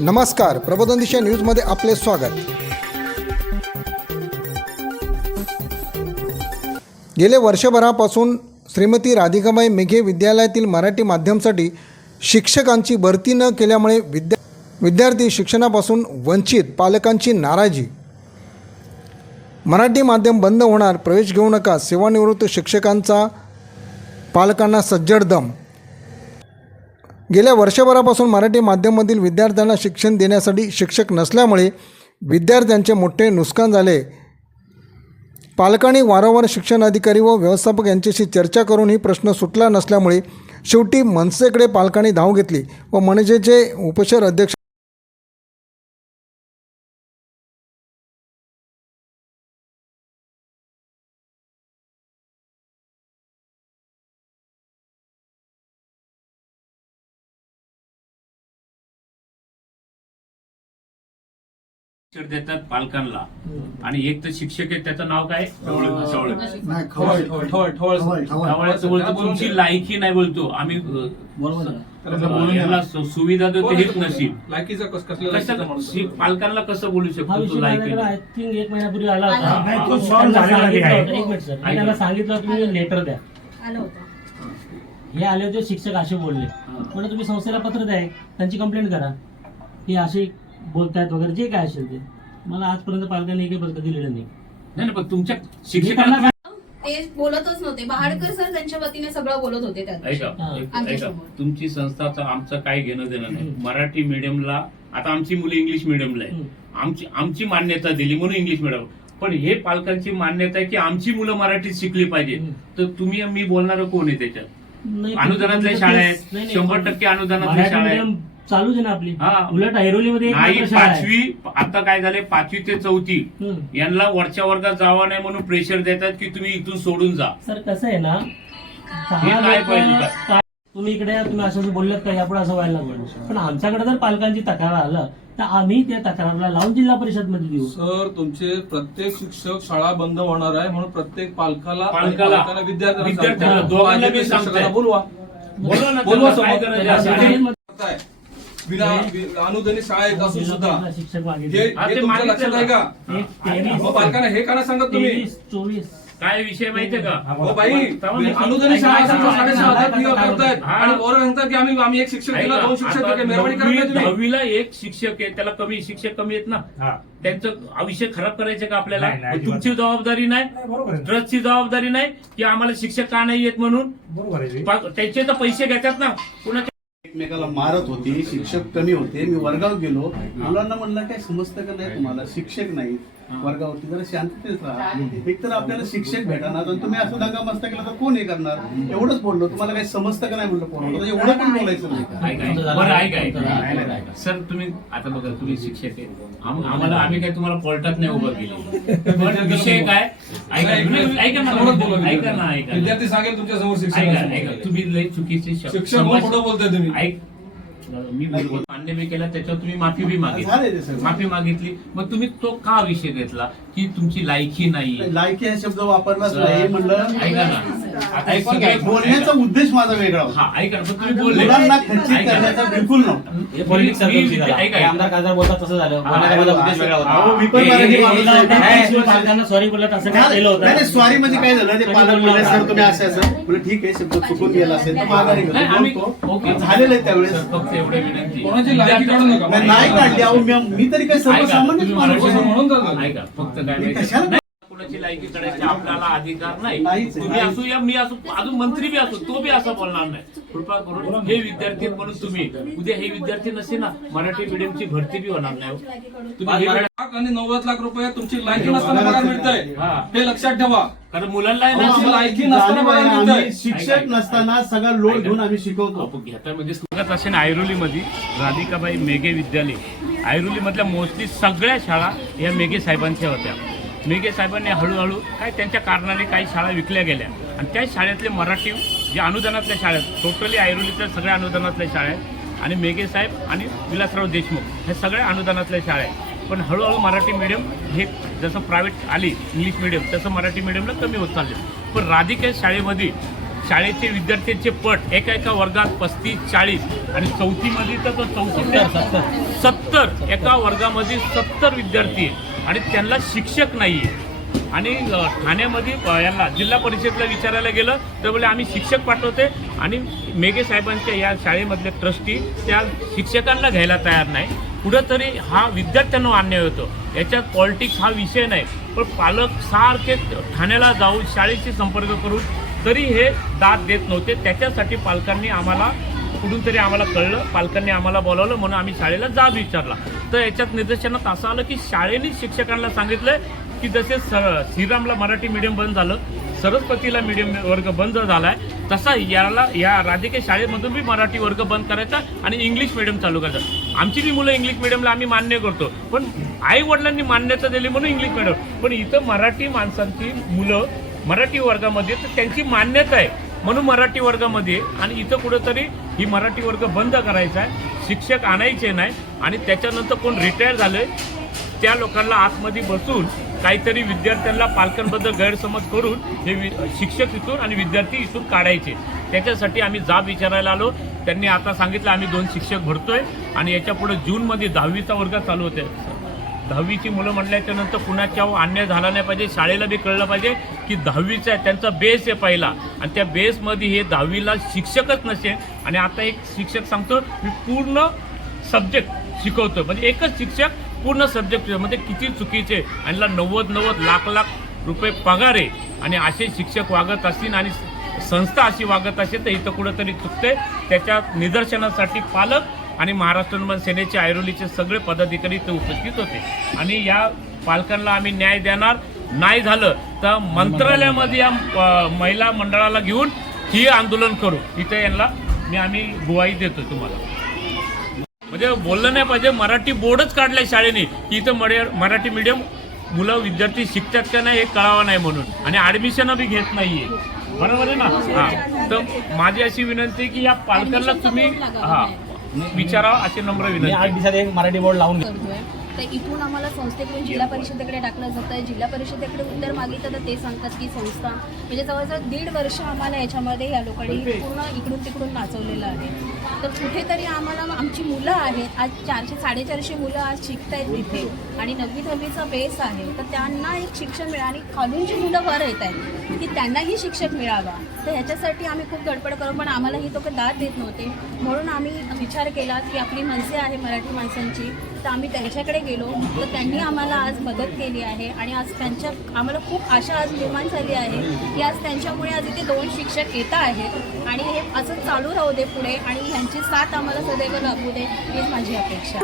नमस्कार प्रबोधन दिशा न्यूजमध्ये आपले स्वागत. गेले वर्षभरापासून श्रीमती राधिकाबाई मेघे विद्यालयातील मराठी माध्यमसाठी शिक्षकांची भरती न केल्यामुळे विद्या विद्यार्थी शिक्षणापासून वंचित पालकांची नाराजी. मराठी माध्यम बंद होणार प्रवेश घेऊ नका सेवानिवृत्त शिक्षकांचा पालकांना सज्जड दम गेल्या वर्षभरापासून मराठी माध्यमातील विद्यार्थ्यांना शिक्षण देण्यासाठी शिक्षक नसल्यामुळे विद्यार्थ्यांचे मोठे नुकसान झाले. पालकांनी वारंवार शिक्षण अधिकारी व व्यवस्थापक यांच्याशी चर्चा करून ही प्रश्न सुटला नसल्यामुळे शेवटी मनसेकडे पालकांनी धाव घेतली व मनसेचे उपशहर अध्यक्ष देतात पालकांना. आणि एक तर शिक्षक आहे त्याचं नाव काय? तुमची लायकी नाही बोलतो. आम्ही सुविधा देतो हेच नशीब. लायकीचा कस पालकांना कसं बोलू हा शकतो तू लायकी एक महिन्यापूर्वी आला होता. सांगितलं आहे. होतं- एक मिनिट सर. मी ऐका. त्यांना सांगितलं तुम्ही लेटर द्या. आलं होतं. हे आले होते शिक्षक असे बोलले. म्हणजे तुम्ही संस्थेला पत्र द्या. त्यांची कंप्लेंट करा. की असे बोलतायत वगैरे जे काय असेल ते मला आजपर्यंत पालकांनी एकही पत्र दिलेलं नाही नाही नाही, पण तुमच्या शिक्षकांना ते बोलतच नव्हते बहाडकर सर त्यांच्या वतीने सगळं बोलत होते त्या दिवशी. ऐका हा. एक- आमच्या ऐका समोर. तुमची संस्थाचं आमचं काही घेणं देणं नाही हम्म. मराठी मीडियमला आता आमची मुलं इंग्लिश मिडियमला आहे हम्म. आमची आमची मान्यता दिली म्हणून इंग्लिश मिडियम पण हे पालकांची मान्यता आहे की आमची मुलं मराठीत शिकली पाहिजे हम्म. तर तुम्ही मी बोलणार कोण आहे त्याच्यात नाही, अनुदानातल्या शाळा आहेत नाही, नाही. शंभर टक्के अनुदानातल्या मराठी शाळा आहेत चालूच आहे ना आपली हा. उलट ऐरोलीमध्ये एक नाही मात्र शाळा आहे. पाचवी आता काय झाले पाचवी ते चौथी हम्म. यांना वरच्या वर्गात जावा नाही म्हणून प्रेशर देतात की तुम्ही इथून सोडून जा सर कसं आहे ना हे दहा लोकं का? तुम्ही इकडे या, तुम्ही असं असं बोललात का यापुढे असं व्हायला लागलं पण आमच्याकडे जर पालकांची तक्रार आलं तर आम्ही त्या तक्रारला लावून जिल्हा परिषदमध्ये देऊ सर तुमचे प्रत्येक शिक्षक शाळा बंद होणार आहे म्हणून प्रत्येक पालकाला आणि पालकाला, पालकांना विद्यार्थ्यांना. दोघांना मी सांगतोय. बोलवा बोलवा ना बोलवा त्यांना, काय समोर. करायचं त्याच्या आहे? शाळेत- करताय. विना वि- अनुदानित शाळा येत असून सुद्धा. शिक्षक हे तुमच्या लक्षात आहे का? हे नाही सांगत तुम्ही? चोवीस. काय विषय माहितीये का? हो बाई मी- अनुदानित शाळा साडेसहा हजार फी करतायत हा. आणि पोरं सांगतात की आम्ही आम्ही एक शिक्षक दिला दोन शिक्षक दिले मेहरबानी करत नाही नववी- तुम्ही दहावीला एक शिक्षक आहे त्याला कमी शिक्षक कमी आहेत ना. हा. त्यांचं विषय खराब करायचे का आपल्याला? नाही, नाही, मग तुमची. जबाबदारी नाही नाही, बरोबर आहे. ट्रस्टची जबाबदारी नाही की आम्हाला शिक्षक का नाही येत म्हणून? बरोबर आहे पा- त्यांचे तर पैसे घेतात ना. कुणाचे एकमेकाला मारत होती शिक्षक कमी होते मी वर्गावर गेलो. मुलांना म्हणलं काय समजतं का नाही तुम्हाला? शिक्षक नाही वर्गावरती जरा शांततेत राहा. एक तर आपल्याला शिक्षक भेटणार आणि तुम्ही असं दंगा मस्ता केला तर कोण हे करणार? एवढंच बोललो. तुम्हाला काही समजतं का नाही म्हणलं पोरांना एवढं पण बोलायचं नाही. सर तुम्ही आता बघा तुम्ही शिक्षक आहे. आम- आम्हाला आम्ही काय तुम्हाला कोर्टात नाही उभं केलं. पण विषय काय? ऐका तुम्ही- ऐका ना. ऐका ना ऐका. विद्यार्थी सांगेल तुमच्यासमोर ऐका ऐका. शिक्षक तुम्ही लई चुकीचे शिक्षक बोलताय तुम्ही. ऐक मी मान्य मी केला त्याच्यावर तुम्ही माफी बी मागितली. माफी मागितली. मग तुम्ही तो का विषय घेतला? की तुमची लायकी नाही लायकी हा शब्द वापरलाच नाही म्हणलं ऐका ना. आता बोलण्याचा उद्देश माझा वेगळा होता हा ऐका ना पण तुम्ही बोलले मुलांना खर्चित ऐका ना. करण्याचा बिलकुल नव्हता हे पॉलिटिक्स मी- मी- ऐका, ऐका. आमदार खासदार बोलतात तसं झालं हा, बोलण्याचा माझा उद्देश वेगळा होता अहो, मी पण हे- मराठी हे- माणूस आहे. नाही, पालकांना सॉरी बोलत असं काय केलं होतं नाही नाही, सॉरी म्हणजे काय झालं ते पालक? सर तुम्ही असं असं म्हणलं ठीक आहे शब्द चुकून गेला असेल तर माघारी घेतो नाही, आम्ही- बोलतो ओके. झालेलं आहे त्यावेळेस सर, फक्त एवढे विनंती कोणाची लायकी काढू नका. नाही, नाही काढली अहो मी मी तरी काय ऐका, सर्वसामान्य तुम्ही माणूस मराठी आहे. म्हणून. ऐका फक्त काय मी माहिती कशाला- कुणाची लायकी करायची आपल्याला अधिकार नाही. तुम्ही. असू या मी असू अजून मंत्री बी असू तो बी असं बोलणार नाही. कृपा करून हे विद्यार्थी म्हणून तुम्ही उद्या हे विद्यार्थी नसे ना मराठी मीडियमची भरती बी होणार नाही हो. तुम्ही हे वेळ- लाख आणि नव्वद लाख रुपये तुमची लायकी नसताना पगार मिळतंय. हा. हे लक्षात ठेवा. कारण मुलांना आहे तुमची लायकी नसताना आम्ही मिळतंय. शिक्षक नसताना सगळा लोड घेऊन आम्ही शिकवतो. आपण घेतामध्ये सुरुवात असेल ऐरोलीमध्ये राधिकाबाई मेघे विद्यालय. ऐरोलीमधल्या मोस्टली सगळ्या शाळा या मेघे साहेबांच्या होत्या. मेघे साहेबांनी हळूहळू काय त्यांच्या कारणाने काही शाळा विकल्या गेल्या. आणि त्या शाळेतले मराठी जे अनुदानातल्या शाळा आहेत टोटली ऐरोलीतल्या सगळ्या अनुदानातल्या शाळा आहेत आणि मेघे साहेब आणि विलासराव देशमुख हे सगळ्या अनुदानातल्या शाळा आहेत. पण हळूहळू मराठी मीडियम हे जसं प्रायव्हेट आली इंग्लिश मिडियम तसं मराठी मिडियमला कमी होत चालले. पण राधिके शाळेमध्ये शाळेचे विद्यार्थ्यांचे पट एका एका वर्गात पस्तीस चाळीस आणि चौथीमध्ये तर तो चौथी सत्तर एका वर्गामध्ये सत्तर विद्यार्थी आणि त्यांना शिक्षक नाही आहे आणि ठाण्यामध्ये याला जिल्हा परिषदला विचारायला गेलं तर बोले आम्ही शिक्षक पाठवते आणि मेघे साहेबांच्या या शाळेमधले ट्रस्टी त्या शिक्षकांना घ्यायला तयार नाही. कुठंतरी हा विद्यार्थ्यांना अन्याय होतो. याच्यात पॉलिटिक्स हा विषय नाही. पण पालक सारखे ठाण्याला जाऊन शाळेशी संपर्क करून तरी हे दाद देत नव्हते. त्याच्यासाठी पालकांनी आम्हाला कुठून तरी आम्हाला कळलं. पालकांनी आम्हाला बोलावलं म्हणून आम्ही शाळेला जाब विचारला. तर याच्यात निदर्शनात असं आलं की शाळेने शिक्षकांना सांगितलं की जसे स श्रीरामला मराठी मीडियम बंद झालं सरस्वतीला मीडियम वर्ग बंद झाला आहे तसा याला या राजकीय शाळेमधून बी मराठी वर्ग बंद करायचा आणि इंग्लिश मिडियम चालू करायचा. आमची बी मुलं इंग्लिश मिडियमला आम्ही मान्य करतो. पण आई वडिलांनी मान्यता दिली म्हणून इंग्लिश मिडियम पण इथं मराठी माणसांची मुलं मराठी वर्गामध्ये तर त्यांची मान्यता आहे. म्हणून मराठी वर्गामध्ये आणि इथं कुठंतरी ही मराठी वर्ग बंद करायचा आहे. शिक्षक आणायचे नाही आणि त्याच्यानंतर कोण रिटायर झाले त्या लोकांना आतमध्ये बसून काहीतरी विद्यार्थ्यांना पालकांबद्दल गैरसमज करून हे वि शिक्षक इथून आणि विद्यार्थी इथून काढायचे. त्याच्यासाठी आम्ही जाब विचारायला आलो. त्यांनी आता सांगितलं आम्ही दोन शिक्षक भरतोय आणि याच्यापुढे जूनमध्ये दहावीचा वर्ग चालू होते दहावीची मुलं म्हटल्याच्या नंतर कुणाच्या अन्याय झाला नाही पाहिजे शाळेला बी कळलं पाहिजे की दहावीचा आहे त्यांचा बेस आहे पहिला. आणि त्या बेसमध्ये हे दहावीला शिक्षकच नसेल. आणि आता एक शिक्षक सांगतो मी पूर्ण सब्जेक्ट शिकवतो म्हणजे एकच शिक्षक पूर्ण सब्जेक्ट म्हणजे किती चुकीचे. आणि नव्वद नव्वद लाख लाख रुपये पगार आहे. आणि असे शिक्षक वागत असतील आणि संस्था अशी वागत असेल तर इथं कुठंतरी चुकते त्याच्या निदर्शनासाठी पालक आणि महाराष्ट्र सेनेचे ऐरोलीचे सगळे पदाधिकारी इथे उपस्थित होते. आणि या पालकांना आम्ही न्याय देणार नाही झालं तर मंत्रालयामध्ये या महिला मंडळाला घेऊन ही आंदोलन करू. इथे यांना मी आम्ही गुवाही देतो तुम्हाला. म्हणजे बोललं नाही पाहिजे मराठी बोर्डच काढलाय शाळेने की इथं मरे- मराठी मीडियम मुलं विद्यार्थी शिकतात का नाही हे कळावं नाही म्हणून. आणि ऍडमिशन बी घेत नाहीये. बरोबर आहे ना? हा. तर माझी अशी विनंती की या पालकांना तुम्ही हा. विचारावं अशी नम्र विनंती. आहे. दिवसात एक मराठी बोर्ड लावून करतोय. तर इथून आम्हाला संस्थेकडून जिल्हा परिषदेकडे टाकलं जातं आहे जिल्हा परिषदेकडे उत्तर मागितलं तर ते सांगतात की संस्था म्हणजे जवळजवळ दीड वर्ष आम्हाला याच्यामध्ये या लोकांनी पूर्ण इकडून तिकडून नाचवलेलं आहे. तर कुठेतरी आम्हाला आमची मुलं आहेत आज चारशे साडेचारशे मुलं आज शिकत आहेत तिथे. आणि नववी दहावीचा बेस आहे. तर त्यांना एक शिक्षण मिळा आणि खालून जी मुलं वर येत आहेत की त्यांनाही शिक्षक मिळावा. तर ह्याच्यासाठी आम्ही खूप गडबड करू पण आम्हाला ही लोक दाद देत नव्हते. म्हणून आम्ही विचार केला की आपली माणसे आहे मराठी माणसांची तर आम्ही त्यांच्याकडे गेलो. तर त्यांनी आम्हाला आज मदत केली आहे आणि आज त्यांच्या आम्हाला खूप आशा आज निर्माण झाली आहे की आज त्यांच्यामुळे आज इथे दोन शिक्षक येत आहेत आणि हे असं चालू राहू दे पुढे आणि ह्यांची साथ आम्हाला सदैव लागू दे हीच माझी अपेक्षा